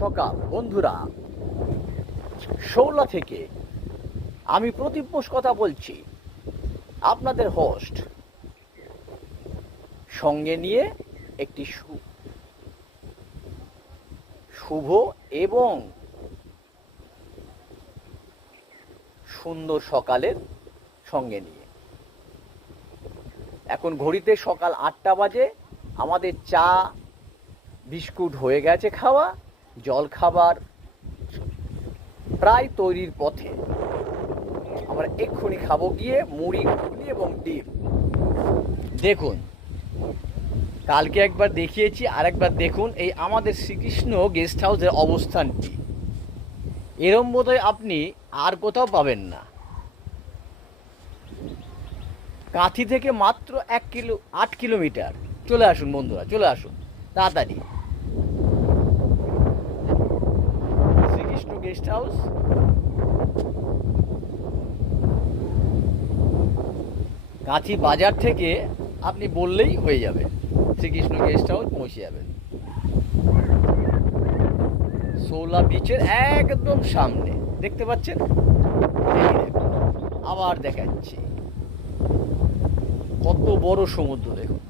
সকাল বন্ধুরা, শৌলা থেকে আমি প্রদীপ বোস কথা বলছি, আপনাদের হোস্ট। সঙ্গে নিয়ে একটি শুভ এবং সুন্দর সকালের সঙ্গে নিয়ে। এখন ঘড়িতে সকাল 8টা বাজে। আমাদের চা বিস্কুট হয়ে গেছে খাওয়া, জল খাবার প্রায় তৈরির পথে। আমরা এক্ষুনি খাবো গিয়ে মুড়ি, ঘুগনি এবং ডিম। দেখুন, কালকে একবার দেখিয়েছি, আরেকবার দেখুন এই আমাদের শ্রীকৃষ্ণ গেস্ট হাউসের অবস্থানটি। এরম বোধহয় আপনি আর কোথাও পাবেন না। কাঁথি থেকে মাত্র 8 কিলোমিটার। চলে আসুন বন্ধুরা, চলে আসুন তাড়াতাড়ি। শ্রীকৃষ্ণ গেস্ট হাউস, কাঁথি বাজার থেকে আপনি বললেই হয়ে যাবে, শ্রীকৃষ্ণ গেস্ট হাউস পৌঁছে যাবেন। শৌলা বিচের একদম সামনে দেখতে পাচ্ছেন। আবার দেখাচ্ছি কত বড় সমুদ্র, দেখুন।